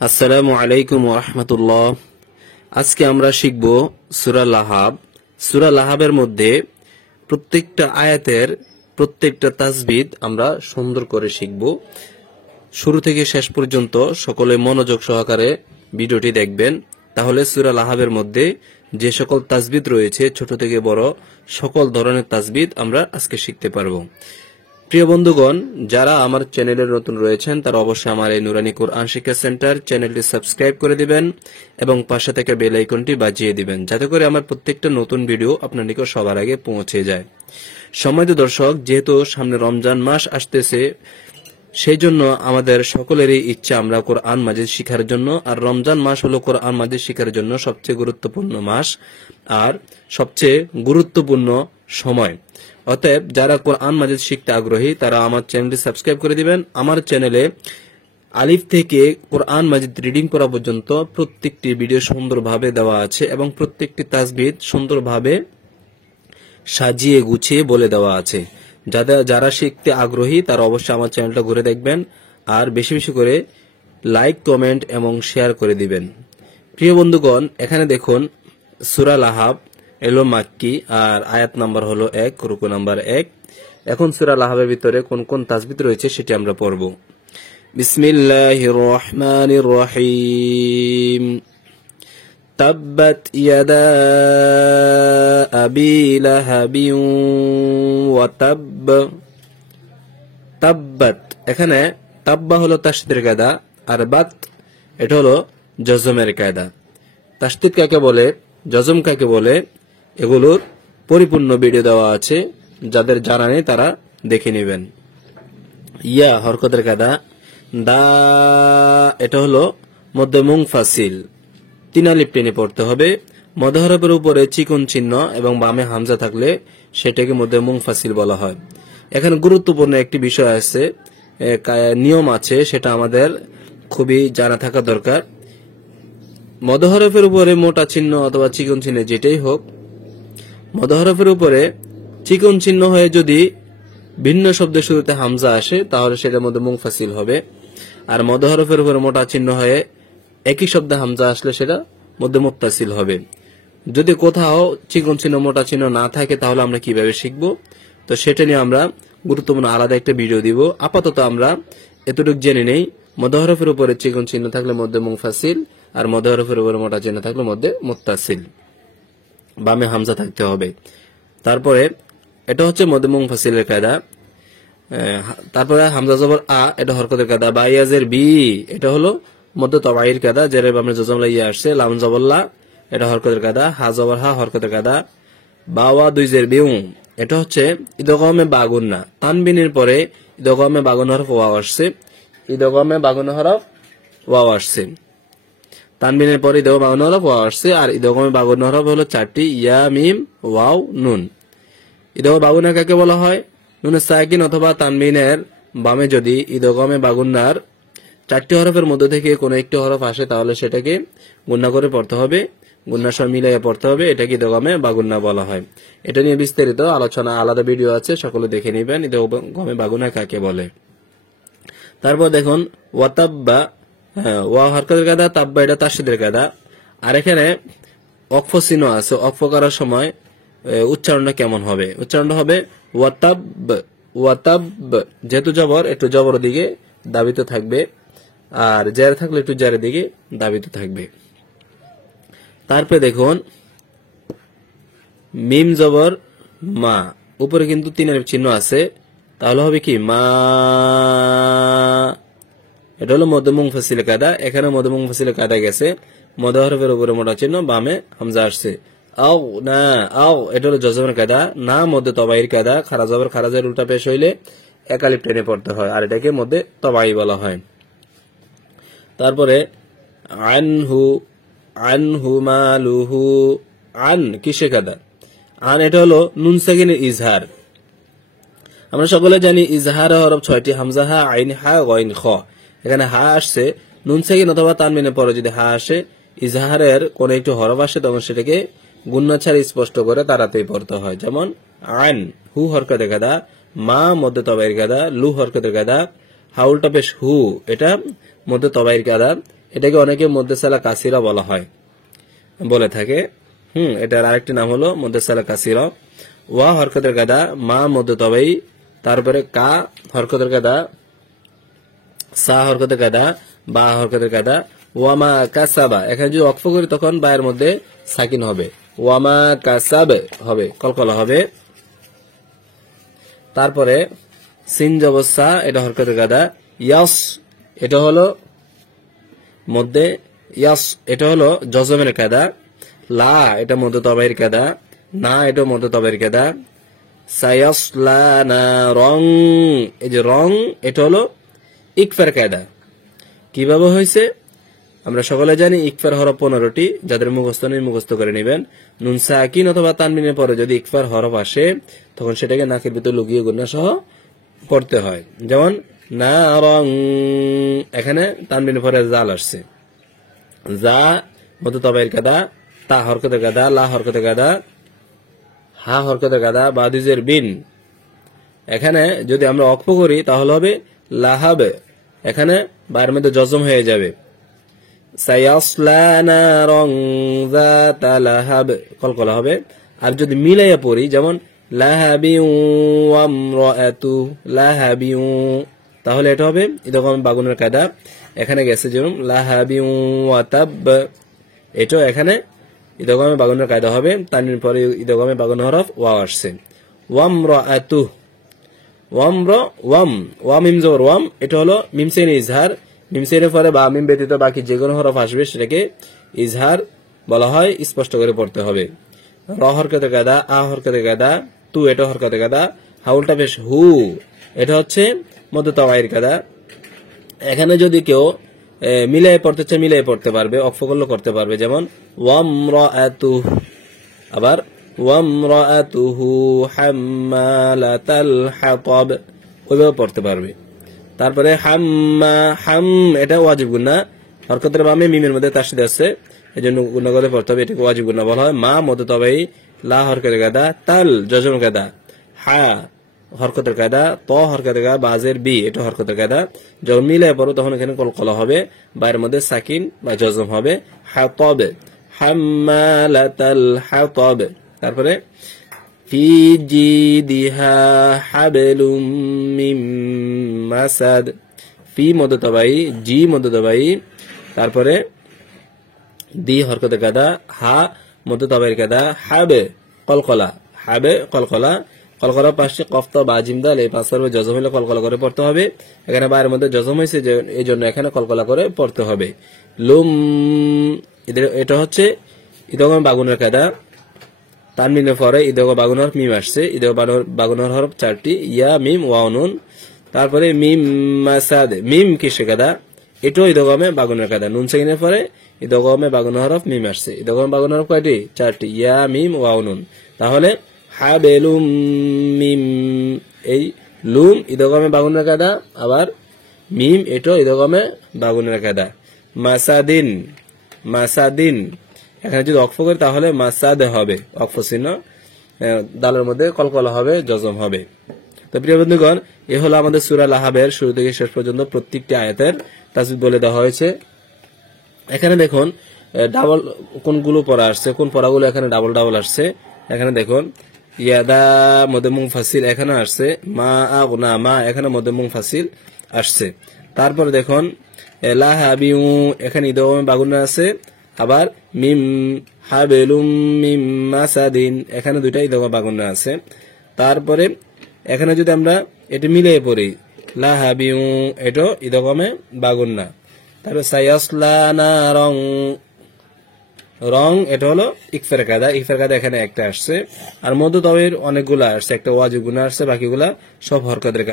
আসসালামু আলাইকুম ওয়া রাহমাতুল্লাহ। আজকে আমরা শিখব সূরা লাহাব। সূরা লাহাবের মধ্যে প্রত্যেকটা আয়াতের প্রত্যেকটা তাসবিদ আমরা সুন্দর করে শিখব। শুরু থেকে শেষ পর্যন্ত সকলে মনোযোগ সহকারে ভিডিওটি দেখবেন, তাহলে সূরা লাহাবের মধ্যে যে সকল তাসবিদ রয়েছে ছোট থেকে বড় সকল ধরনের তাসবিদ আমরা আজকে শিখতে পারবো। প্রিয় বন্ধুগণ, যারা আমার চ্যানেলের নতুন রয়েছেন তারা অবশ্যই আমার এই নুরানি কোরআন শিক্ষা সেন্টার চ্যানেলটি সাবস্ক্রাইব করে দিবেন এবং পাশে থাকা বেল আইকনটি বাজিয়ে দিবেন, যাতে করে আমার প্রত্যেকটা নতুন ভিডিও আপনার নিকট সবার আগে পৌঁছে যায়। সম্মানিত দর্শক, যেহেতু সামনে রমজান মাস আসতেছে, সেই জন্য আমাদের সকলেরই ইচ্ছা আমরা কোরআন মাজিদ শিখার জন্য, আর রমজান মাস হলো কোরআন মাজিদ শিখার জন্য সবচেয়ে গুরুত্বপূর্ণ মাস আর সবচেয়ে গুরুত্বপূর্ণ সময়। অতএব যারা কোরআন মাজিদ শিখতে আগ্রহী তারা আমার চ্যানেলটি সাবস্ক্রাইব করে দিবেন। আমার চ্যানেলে আলিফ থেকে কোরআন মাজিদ রিডিং করা পর্যন্ত প্রত্যেকটি ভিডিও সুন্দরভাবে দেওয়া আছে এবং প্রত্যেকটি তাসবিদ সুন্দরভাবে সাজিয়ে গুছিয়ে বলে দেওয়া আছে। যারা শিখতে আগ্রহী তারা অবশ্যই আমার চ্যানেলটা ঘুরে দেখবেন আর বেশি বেশি করে লাইক, কমেন্ট এবং শেয়ার করে দিবেন। প্রিয় বন্ধুগণ, এখানে দেখুন সূরা লাহাব এলো মাক্কি আর আয়াত নাম্বার হলো 1, রুকু নাম্বার 1। এখন সূরা লাহাবের ভিতরে কোন কোন তাসবিদ রয়েছে সেটি আমরা পড়ব। বিসমিল্লাহির রহমানির রহিম। তাব্বাত ইয়াদা আবি লাহাবিন ওয়া তাব্ব। তাব্বাত, এখানে তাব্বা হলো তাসদীদের কায়দা আর বাত এটা হলো জজমের কায়দা। তাসদীদ কাকে বলে, জজম কাকে বলে, এগুলোর পরিপূর্ণ ভিডিও দেওয়া আছে, যাদের জানা নেই তারা দেখে নেবেন। ইয়া হরকতের কায়দা, দা এটা হলো মধ্যে মুনফাসিল, 3 আলিফ টেনে পড়তে হবে। মধ্য হরফের উপরে চিকন চিহ্ন এবং বামে হামজা থাকলে সেটাকে মধ্যে মুনফাসিল বলা হয়। এখানে গুরুত্বপূর্ণ একটি বিষয় আছে, নিয়ম আছে, সেটা আমাদের খুবই জানা থাকা দরকার। মধ্য হরফের উপরে মোটা চিহ্ন অথবা চিকন চিহ্ন যেটাই হোক, মধ্য হরফের উপরে চিকন চিহ্ন হয়ে যদি ভিন্ন শব্দের শুরুতে হামজা আসে তাহলে সেটার মধ্যে মুনফাসিল হবে, আর মধ্য হরফের উপরে মোটা চিহ্ন হয়ে একই শব্দে হামজা আসলে সেটা মধ্যে মুত্তাসিল হবে। যদি কোথাও চিকন চিহ্ন মোটা চিহ্ন না থাকে তাহলে আমরা কিভাবে শিখব, তো সেটা নিয়ে আমরা গুরুত্বপূর্ণ আলাদা একটা ভিডিও দিব। আপাতত আমরা এতটুকু জেনে নেই, মধ্য হরফের উপরে চিকন চিহ্ন থাকলে মধ্যে মুনফাসিল আর মধ্য হরফের উপরে মোটা চিহ্ন থাকলে মধ্যে মুত্তাসিল, বামে হামজা থাকতে হবে। তারপরে এটা হচ্ছে মধ্যে মুনফাসিলের কায়দা। তারপরে হামজা জবর আ এটা হরকতের কায়দা। বা ইয়াজের বি এটা হলো মধ্যে তবাইর কায়দা, যার বামে জজমলা ইয়া আসছে। লাম জবরলা এটা হরকতের কায়দা। হা জবর হা হরকতের কায়দা। বাওয়া দুইজের বিউ এটা হচ্ছে ইদগমে বাগুন্না, তানবিনের পরে ইদগমে বাগুন হরফ ওয়াও আসছে। ইদগমে বাগুন হরফ ওয়াও আসছে, তানবিনের পরে ইদগমে বাগুন হরফ ওয়াও আসছে। আর ইদগমে বাগুন হরফ হলো 4টি, ইয়া মিম ওয়াও নুন। ইদগমে বাগুন্না কাকে বলা হয়? নুন সাকিন অথবা তানবিনের বামে যদি ইদগমে বাগুন্নার 4টি হরফের মধ্যে থেকে কোনো একটি হরফ আসে তাহলে সেটাকে গুণনা করে পড়তে হবে, গুণনার সঙ্গে মিলাইয়া পড়তে হবে, এটাকে ইদগমে বাগুন্না বলা হয়। এটা নিয়ে বিস্তারিত আলোচনা আলাদা ভিডিও আছে, সকলে দেখে নেবেন ইদগমে বাগুন্না কাকে বলে। তারপর দেখুন ওয়াতাব্বা, ওয়া হরকতের কায়দা, তাব্বা এটা তাসদীদের কায়দা। আর এখানে ওয়াকফ চিহ্ন আছে, ওয়াকফ করার সময় উচ্চারণটা কেমন হবে? উচ্চারণটা হবে ওয়াতাব। ওয়াতাব যেহেতু জবর, একটু জবর দিকে দাবিত থাকবে, আর জার থাকলে একটু জারের দিকে দাবিত থাকবে। তারপরে দেখুন মিম জবর মা, উপরে কিন্তু 3 আলিফ চিহ্ন আছে, তাহলে হবে কি মা। এটা হলো মধ্য মুনফাসিলের কায়দা। এখানে মধ্য মুনফাসিলের কায়দা গেছে, মধ্য হরফের উপরে মোটা চিহ্ন, বামে হামজা আসছে। আও না, আও এটা হলো জজমের কায়দা। না মধ্যে তবাইর কায়দা, খারা জবর খারাজের উল্টা পেশ হইলে 1 আলিফ টেনে পড়তে হয়, আর এটাকে মধ্যে তবাই বলা হয়। তারপরে আনহু, আনহু মালুহু, আন কিসের কায়দা? আন এটা হলো নুন সাকিনের ইজহার। আমরা সকলে জানি ইজহার হরফ 6টি, হামজা হা, আইন হা, গইন খ। এখানে হা আসছে, নুন সাকিন অথবা তানবিনের পরে যদি হা আসে, ইজহারের কোন একটি হরফ আসে, তখন সেটাকে গুণনা ছাড়া স্পষ্ট করে তাড়াতাড়ি পড়তে হয়। যেমন আন, হু হরকতের কায়দা, মা মধ্যে তবাইর কায়দা, লু হরকতের কায়দা, হাউলটা পেশ হু এটা মধ্যে তবাইর কায়দা। এটাকে অনেকে মধ্যসালা কাসিরা বলা হয়, বলে থাকে। এটার আরেকটি নাম হলো মধ্যসালা কাসিরা। ওয়া হরকতের কায়দা, মা মধ্য তবাই, তারপরে কা হরকতের কায়দা, সা হরকতের কায়দা, বা হরকতের কায়দা। ওয়ামা কাসাবা, এখানে যদি অক্ফ করি তখন বায়ের মধ্যে সাকিন হবে, ওয়ামা কাসাব হবে, কলকলা হবে। তারপরে সিন জবসা, এটা হরকতের কায়দা। ইয়াস, এটা হলো মধ্যে, ইয়াস এটা হলো জজমের কায়দা। লা, এটা মধ্য তবাইয়ের কায়দা। না, এটা মধ্য তবাইয়ের কায়দা। সায়াসলা না রং, এই যে রং, এটা হলো ইকফার কায়দা। কিভাবে হয়েছে আমরা সকলে জানি, ইকফার হরফ 15টি, যাদের মুখস্থ নেই মুখস্থ করে নেবেন। নুন সাকিন অথবা তানবিনের পরে যদি ইকফার হরফ আসে তখন সেটাকে নাকের ভিতর লুকিয়ে গুণা সহ পড়তে হয়। যেমন না রং, এখানে তানবিনের পরে জাল আসছে, যা মধ্য তবাইয়ের কায়দা। তা হরকতের কায়দা, লা হরকতের কায়দা, হা হরকতের কায়দা, বাদিজের বিন। এখানে যদি আমরা অক্ফ করি তাহলে হবে লাহাব, এখানে বায়ের মধ্যে জজম হয়ে যাবে। সায়াসলা নারং যাতা লাহাব, কলকলা হবে। আর যদি মিলাইয়া পড়ি, যেমন লাহাবিউ ওয়ামরাতু, লাহাবিউ, তাহলে এটা হবে ইদগাম বাগুনের কায়দা। এখানে গেছে যেমন লাহাবিউ ওয়াতাব, এটাও এখানে ইদগামে বাগুনের কায়দা হবে। তানবির পরে ইদগামে বাগুন হরফ ওয়া আসছে। ওয়ামরাতু, ওয়াম মিম জবর ওয়াম, এটা হলো মিম সেন ইজহার। মিম সেনের পরে বা মিম ব্যতীত বাকি যে কোনো হরফ আসবে সেটাকে ইজহার বলা হয়, স্পষ্ট করে পড়তে হবে। র হরকতের কায়দা, আ হরকতের কায়দা, তু এটা হরকতের কায়দা। হাউলটা বেশ হু, এটা হচ্ছে মধ্য তাওয়াইয়ের কায়দা। এখানে যদি কেউ মিলাই পড়তে চায় মিলাই পড়তে পারবে, অক্ফ করলে করতে পারবে। যেমন ওয়ামরাতু, আবার ওয়ামরাতুহু হাম্মালাতাল হাতাব, ওইভাবে পড়তে পারবে। তারপরে হাম্মা, হাম এটা ওয়াজিব গুন্না, হরকতের বামে মিমের মধ্যে তাসদীদ আছে, এজন্য গুন্না করে পড়তে হবে, এটাকে ওয়াজিব গুন্না বলা হয়। মা মধ্য তবাই, লা হরকতের কায়দা, তাল জজমের কায়দা, হা হরকতের কায়দা, ত হরকতের কায়দা, বাজের বি এটা হরকতের কায়দা। যখন মিলায় পড়ো তখন এখানে কলকলা হবে, বাইরের মধ্যে সাকিন বা জজম হবে। হাতাব, হাম্মালাতাল হাতাব। তারপরে ফি জিদিহা হাবলুম মিন মাসাদ, ফি মধ্য তবাই, জি মধ্য তবাই, তারপরে দি হরকতের কায়দা, হা মধ্য তবাইয়ের কায়দা। হাবে কলকলা, হাবে কলকলা, কলকলা পাশে কফতা বা জিমদাল, এই পাঁচ হরফে জজম হলে কলকলা করে পড়তে হবে। এখানে বাইরের মধ্যে জজম হয়েছে, এই জন্য এখানে কলকলা করে পড়তে হবে। লুম, এটা হচ্ছে ইদগাম বাগুনের কায়দা। তানবিনের পরে ইদগাম বাগুন হরফ মিম আসছে, ইদগাম বাগুন হরফ 4টি, ইয়া মিম ওয়া নুন। তারপরে মিম মাসাদ, মিম কিসের কায়দা, এটাও ইদগামে বাগুনের কায়দা। নুন সাকিনের পরে ইদগামে বাগুন হরফ মিম আসছে, ইদগামে বাগুন হরফ কয়টি? 4টি, ইয়া মিম ওয়া নুন। তাহলে হাবেলুম মিম, এই লুম ইদগামে বাগুনের কায়দা, আবার মিম এটাও ইদগামে বাগুনের কায়দা। মাসাদিন, মাসাদিন, এখানে যদি অক্ফ করি তাহলে মাসাদ হবে, অক্ফ চিহ্ন, দালের মধ্যে কলকলা হবে, জজম হবে। তো প্রিয় বন্ধুগণ, এ হলো আমাদের সূরা লাহাবের শুরু থেকে শেষ পর্যন্ত প্রত্যেকটি আয়াতের তাজবিদ বলে দেওয়া হয়েছে। এখানে দেখুন ডাবল কোনগুলো পড়া আসছে, কোন পড়াগুলো এখানে ডাবল ডাবল আসছে। এখানে দেখুন ইয়াদা মধ্যে মুনফাসিল এখানে আসছে, মা আগুনা মা এখানে মধ্যে মুনফাসিল আসছে। তারপর দেখুন লাহাবিউ এখানে ইদগামে বাগুনা আছে, আবার মিম হাবেলুম মিম মাসাদিন এখানে দুইটা ইদগামে বাগুনা আছে। তারপরে এখানে যদি আমরা এটা মিলিয়ে পড়ি, লাহাবিউ এটা ইদগামে বাগুনা। তারপর সায়াসলা নারং, রং এটা হলো ইকফার কায়দা, ইকফার কায়দা এখানে একটা আসছে। আর মধ্য তাওয়াইয়ের অনেকগুলা আসছে, একটা ওয়াজিব গুনা আসছে, বাকিগুলা সব হরকতের কায়দা।